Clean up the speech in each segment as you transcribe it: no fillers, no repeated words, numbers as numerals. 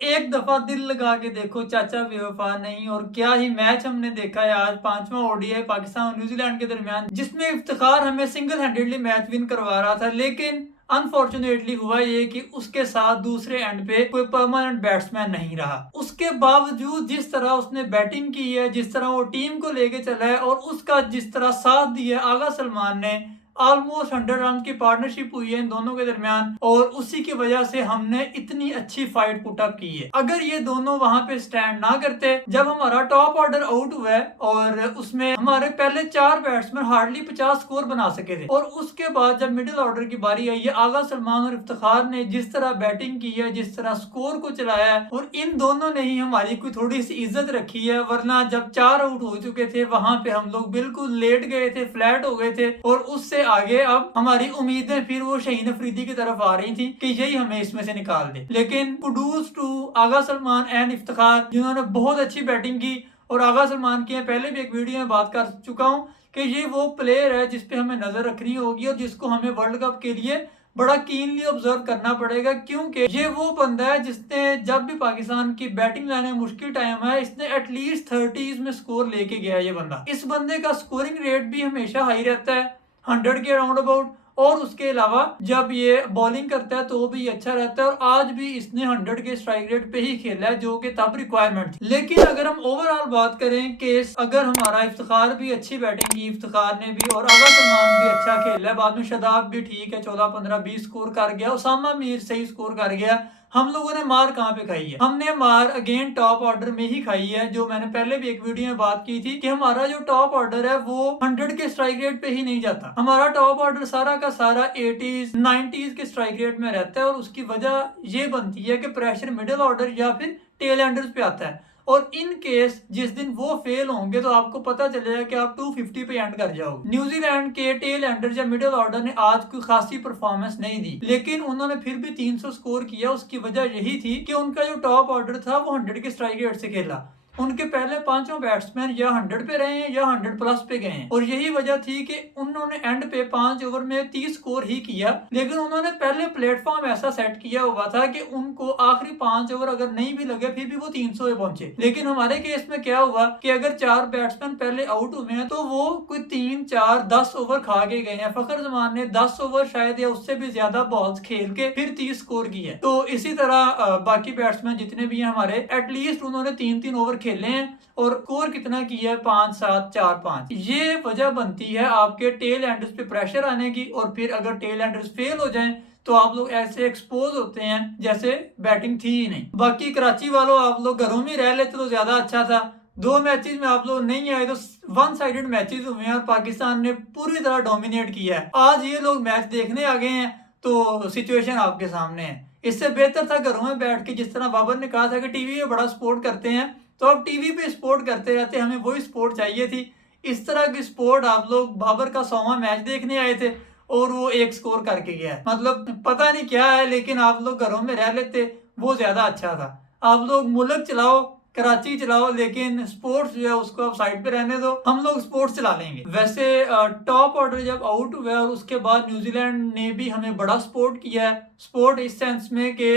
एक दफा दिल लगा के देखो चाचा बेवफा नहीं। और क्या ही मैच हमने देखा है आज, पांचवा ओडीआई पाकिस्तान और न्यूजीलैंड के दरमियान, जिसमें इफ्तिखार हमें सिंगल हैंडेडली मैच विन करवा रहा था। लेकिन अनफॉर्चुनेटली हुआ ये कि उसके साथ दूसरे एंड पे कोई परमानेंट बैट्समैन नहीं रहा। उसके बावजूद जिस तरह उसने बैटिंग की है, जिस तरह वो टीम को लेके चला है और उसका जिस तरह साथ दिया आगा सलमान ने, ऑलमोस्ट 100 रन की पार्टनरशिप हुई है इन दोनों के दरमियान और उसी की वजह से हमने इतनी अच्छी फाइट पुट अप की है। अगर ये दोनों वहां पे स्टैंड ना करते, जब हमारा टॉप ऑर्डर आउट हुआ है और उसमें हमारे पहले 4 बैट्समैन हार्डली 50 स्कोर बना सके थे, और उसके बाद जब मिडिल ऑर्डर की बारी आई है, आगा सलमान और इफ्तिखार ने जिस तरह बैटिंग की है, जिस तरह स्कोर को चलाया है, और इन दोनों ने ही हमारी कोई थोड़ी सी इज्जत रखी है। वरना जब 4 आउट हो चुके थे वहां पे हम लोग बिल्कुल लेट गए थे, फ्लैट हो गए थे, और उससे आगे अब हमारी उम्मीदें फिर वो शहीन अफरीदी की तरफ आ रही थी कि यही हमें इसमें से निकाल दे। लेकिन कुडूस टू आगा सलमान एंड इफ्तिखार, जिन्होंने बहुत अच्छी बैटिंग की। और आगा सलमान की पहले भी एक वीडियो में बात कर चुका हूं कि ये वो प्लेयर है जिसपे हमें नजर रखनी होगी और जिसको हमें वर्ल्ड कप के लिए बड़ा कीनली ऑब्जर्व करना पड़ेगा, क्योंकि ये वो बंदा है जिसने जब भी पाकिस्तान की बैटिंग लाने मुश्किल टाइम है, इसने एटलीस्ट 30s में स्कोर लेके गया है ये बंदा। इस बंदे का स्कोरिंग रेट भी हमेशा हाई रहता है, 100 के अराउंड अबाउट, और उसके अलावा जब ये बॉलिंग करता है तो भी अच्छा रहता है। और आज भी इसने 100 के स्ट्राइक रेट पे ही खेला है, जो कि तब रिक्वायरमेंट थी। लेकिन अगर हम ओवरऑल बात करें कि अगर हमारा इफ्तिखार भी अच्छी बैटिंग की, इफ्तिखार ने भी, और आगा सलमान भी अच्छा खेला है, बाद में शदाब भी ठीक है, 14 15 20 स्कोर कर गया, उसामा मीर सही स्कोर कर गया। हम लोगों ने मार कहां पे खाई है? हमने मार अगेन टॉप ऑर्डर में ही खाई है। जो मैंने पहले भी एक वीडियो में बात की थी कि हमारा जो टॉप ऑर्डर है वो 100 के स्ट्राइक रेट पे ही नहीं जाता। हमारा टॉप ऑर्डर सारा का सारा 80s 90s के स्ट्राइक रेट में रहता है, और उसकी वजह ये बनती है कि प्रेशर मिडिल ऑर्डर या फिर टेल एंडर्स पे आता है। और इन केस जिस दिन वो फेल होंगे तो आपको पता चलेगा कि आप 250 पे एंड कर जाओगे। न्यूजीलैंड के टेल एंडर या मिडिल ऑर्डर ने आज कोई खासी परफॉर्मेंस नहीं दी, लेकिन उन्होंने फिर भी 300 स्कोर किया। उसकी वजह यही थी कि उनका जो टॉप ऑर्डर था वो 100 के स्ट्राइक रेट से खेला। उनके पहले पांचों बैट्समैन या 100 पे रहे हैं या 100 प्लस पे गए हैं, और यही वजह थी कि उन्होंने एंड पे 5 ओवर में 30 स्कोर ही किया। लेकिन उन्होंने पहले प्लेटफॉर्म ऐसा सेट किया हुआ था कि उनको आखिरी 5 ओवर अगर नहीं भी लगे फिर भी वो 300 पे पहुंचे। लेकिन हमारे केस में क्या हुआ कि अगर 4 बैट्समैन पहले आउट हुए हैं तो वो कोई 3 4 10 ओवर खा के गए हैं। फखर जमान ने 10 ओवर शायद या उससे भी ज्यादा बॉल्स खेल के फिर 30 स्कोर की है। तो इसी तरह बाकी बैट्समैन जितने भी हैं हमारे, एटलीस्ट उन्होंने 3 3 ओवर खेले हैं, और स्कोर कितना किया है? 5 7 4 5। ये वजह बनती है आपके टेल एंडर्स पे प्रेशर आने की। और फिर अगर टेल एंडर्स फेल हो जाएं तो आप लोग ऐसे एक्सपोज होते हैं जैसे बैटिंग थी ही नहीं। बाकी कराची वालों, आप लोग घरों में रह लेते तो ज्यादा अच्छा था। 2 मैचेस में आप लोग नहीं आए तो वन साइडेड मैचेस हुए हैं और पाकिस्तान ने पूरी तरह डोमिनेट किया है। आज ये लोग मैच देखने आ गए हैं तो सिचुएशन आपके सामने है। इससे बेहतर था घरों में बैठ के, जिस तरह बाबर ने कहा था कि टीवी में बड़ा सपोर्ट करते हैं तो अब टीवी पे स्पोर्ट करते रहते, हमें वही स्पोर्ट चाहिए थी। इस तरह की स्पोर्ट आप लोग बाबर का 100वां मैच देखने आए थे और वो एक स्कोर करके गया है। मतलब पता नहीं क्या है, लेकिन आप लोग घरों में रह लेते वो ज्यादा अच्छा था। आप लोग मुल्क चलाओ, कराची चलाओ, लेकिन स्पोर्ट्स जो है उसको आप साइड पे रहने दो, हम लोग स्पोर्ट्स चला लेंगे। वैसे टॉप ऑर्डर जब आउट हुआ और उसके बाद न्यूजीलैंड ने भी हमें बड़ा सपोर्ट किया है। सपोर्ट इस सेंस में कि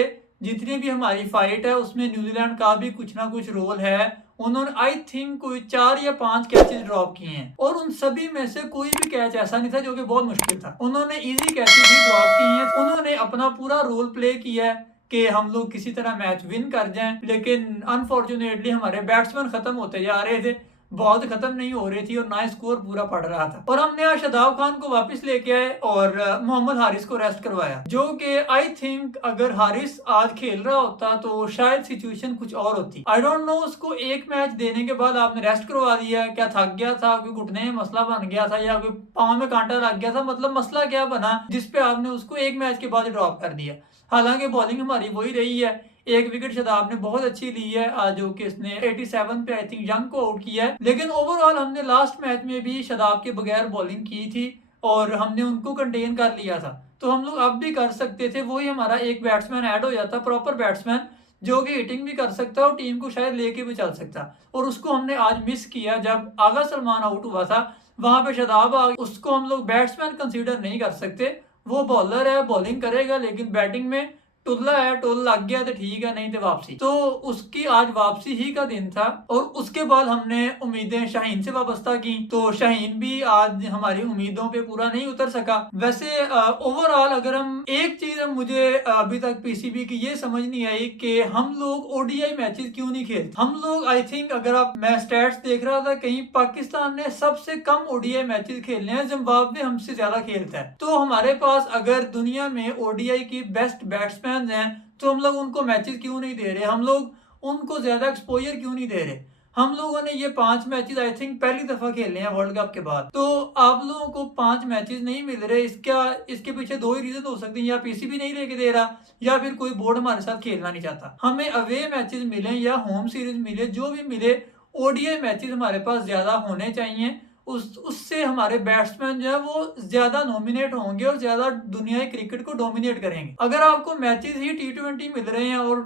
जितनी भी हमारी फाइट है उसमें न्यूजीलैंड का भी कुछ ना कुछ रोल है। उन्होंने आई थिंक कोई 4 या 5 कैचेस ड्रॉप किए हैं, और उन सभी में से कोई भी कैच ऐसा नहीं था जो कि बहुत मुश्किल था। उन्होंने इजी कैचेस भी ड्रॉप किए हैं। उन्होंने अपना पूरा रोल प्ले किया है कि हम लोग किसी तरह मैच विन कर जाएं। लेकिन अनफॉर्चुनेटली हमारे बैट्समैन खत्म होते जा रहे थे, बॉल खत्म नहीं हो रही थी और ना स्कोर पूरा पड़ रहा था। और हमने आज शदाब खान को वापस लेके आए और मोहम्मद हारिस को रेस्ट करवाया, जो कि आई थिंक अगर हारिस आज खेल रहा होता तो शायद सिचुएशन कुछ और होती। आई डोंट नो, उसको एक मैच देने के बाद आपने रेस्ट करवा दिया, क्या थक गया था, कोई घुटने में मसला बन गया था या कोई पाँव में कांटा लग गया था? मतलब मसला क्या बना जिसपे आपने उसको एक मैच के बाद ड्रॉप कर दिया? हालांकि बॉलिंग हमारी वही रही है। एक विकेट शदाब ने बहुत अच्छी ली है आज, जो कि इसने 87 पे आई थिंक यंग को आउट किया है। लेकिन ओवरऑल हमने लास्ट मैच में भी शदाब के बगैर बॉलिंग की थी और हमने उनको कंटेन कर लिया था। तो हम लोग अब भी कर सकते थे। वही हमारा एक बैट्समैन ऐड हो जाता, प्रॉपर बैट्समैन, जो कि हिटिंग भी कर सकता और टीम को शायद लेके भी चल सकता। और उसको हमने आज मिस किया। जब आगा सलमान आउट हुआ था वहां पे शदाब आ, उसको हम लोग बैट्समैन कंसीडर नहीं कर सकते। वो बॉलर है, बॉलिंग करेगा, लेकिन बैटिंग में टुल्ला है, टोल लग गया तो ठीक है, नहीं तो वापसी। तो उसकी आज वापसी ही का दिन था और उसके बाद हमने उम्मीदें शाहीन से वाबस्ता की, तो शाहीन भी आज हमारी उम्मीदों पे पूरा नहीं उतर सका। वैसे ओवरऑल अगर हम एक चीज मुझे अभी तक पीसीबी की ये समझ नहीं आई कि हम लोग ओडीआई मैचेस क्यों नहीं खेलते। हम लोग आई थिंक अगर आप मैं स्टैट्स देख रहा था कहीं पाकिस्तान ने सबसे कम ओडीआई मैचेस खेलने हैं, जिम्बाब्वे हमसे ज्यादा खेलता है। तो हमारे पास अगर दुनिया में ओडीआई की बेस्ट बैट्समैन हैं तो हम लोग उनको मैचेस क्यों नहीं दे रहे, हम लोग उनको ज्यादा एक्सपोजर क्यों नहीं दे रहे। हम लोगों ने ये 5 मैचेस आई थिंक पहली दफा खेले हैं वर्ल्ड कप के बाद। तो आप लोगों को 5 मैचेस नहीं मिल रहे, इसके पीछे 2 ही रीजन हो सकते हैं, या पीसीबी नहीं लेके दे रहा या फिर कोई बोर्ड हमारे साथ खेलना नहीं चाहता। हमें अवे मैचेस मिले या होम सीरीज मिले, जो भी मिले ओडीआई मैचेस हमारे पास ज्यादा होने चाहिए। उससे हमारे बैट्समैन जो है वो ज्यादा नॉमिनेट होंगे और ज्यादा दुनियाई क्रिकेट को डोमिनेट करेंगे। अगर आपको मैचेस ही टी20 मिल रहे हैं और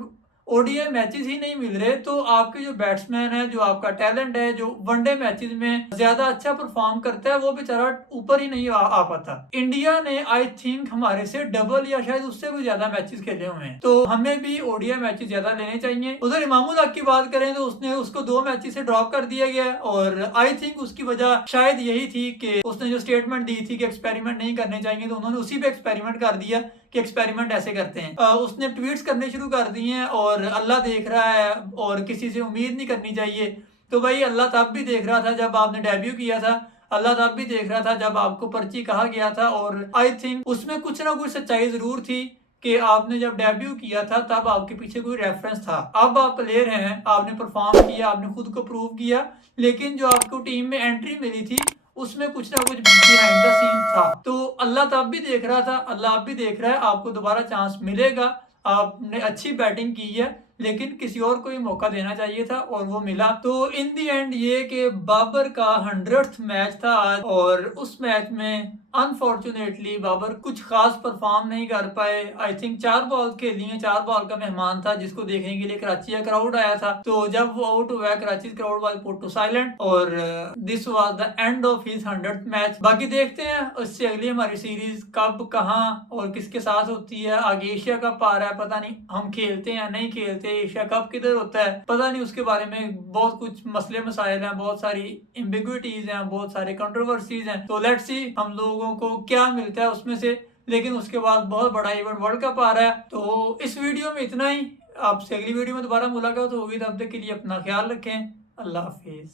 ओडीआई मैचेस ही नहीं मिल रहे, तो आपके जो बैट्समैन है, जो आपका टैलेंट है, जो वनडे मैचेस में ज्यादा अच्छा परफॉर्म करता है, वो बेचारा ऊपर ही नहीं आ पाता। इंडिया ने आई थिंक हमारे से डबल या शायद उससे भी ज्यादा मैचेस खेले हुए हैं, तो हमें भी ओडीआई मैचेस ज्यादा लेने चाहिए। उधर इमामुल हक की बात करें तो उसको 2 मैचेस से ड्रॉप कर दिया गया और आई थिंक उसकी वजह शायद यही थी कि उसने जो स्टेटमेंट दी थी कि एक्सपेरिमेंट नहीं करने चाहिए, तो उन्होंने उसी पे एक्सपेरिमेंट कर दिया कि एक्सपेरिमेंट ऐसे करते हैं। उसने ट्वीट्स करने शुरू कर दिए हैं और अल्लाह देख रहा है और किसी से उम्मीद नहीं करनी चाहिए। तो भाई अल्लाह तब भी देख रहा था जब आपने डेब्यू किया था, अल्लाह तब भी देख रहा था जब आपको पर्ची कहा गया था, और आई थिंक उसमें कुछ ना कुछ सच्चाई जरूर थी कि आपने जब डेब्यू किया था तब आपके पीछे कोई रेफरेंस था। अब आप प्लेयर हैं, आपने परफॉर्म किया, आपने खुद को प्रूव किया, लेकिन जो आपको टीम में एंट्री मिली थी उसमें कुछ ना कुछ बिहाइंड द सीन था। तो अल्लाह तब भी देख रहा था, अल्लाह अब भी देख रहा है, आपको दोबारा चांस मिलेगा। आपने अच्छी बैटिंग की है, लेकिन किसी और को ही मौका देना चाहिए था और वो मिला। तो इन दी एंड ये कि बाबर का 100th मैच था आज, और उस मैच में अनफॉर्चुनेटली बाबर कुछ खास परफॉर्म नहीं कर पाए। आई थिंक 4 बॉल खेली हैं, 4 बॉल का मेहमान था जिसको देखने के लिए कराची का क्राउड आया था। तो जब वो आउट हुआ, Karachi crowd was put to silent और this was the end of his 100th match. बाकी देखते हैं उससे अगली हमारी सीरीज कब, कहां और किसके साथ होती है। आगे एशिया कप आ रहा है, पता नहीं हम खेलते हैं नहीं खेलते, एशिया कप किधर होता है पता नहीं, उसके बारे में बहुत कुछ मसले मसाइल हैं, बहुत सारी एम्बिग्विटीज हैं, बहुत सारे कंट्रोवर्सीज हैं। तो लेट्स सी हम लोगों को क्या मिलता है उसमें से। लेकिन उसके बाद बहुत बड़ा इवेंट वर्ल्ड कप आ रहा है। तो इस वीडियो में इतना ही, आपसे अगली वीडियो में दोबारा मुलाकात होगी, तब तक के लिए अपना ख्याल रखें। अल्लाह हाफिज।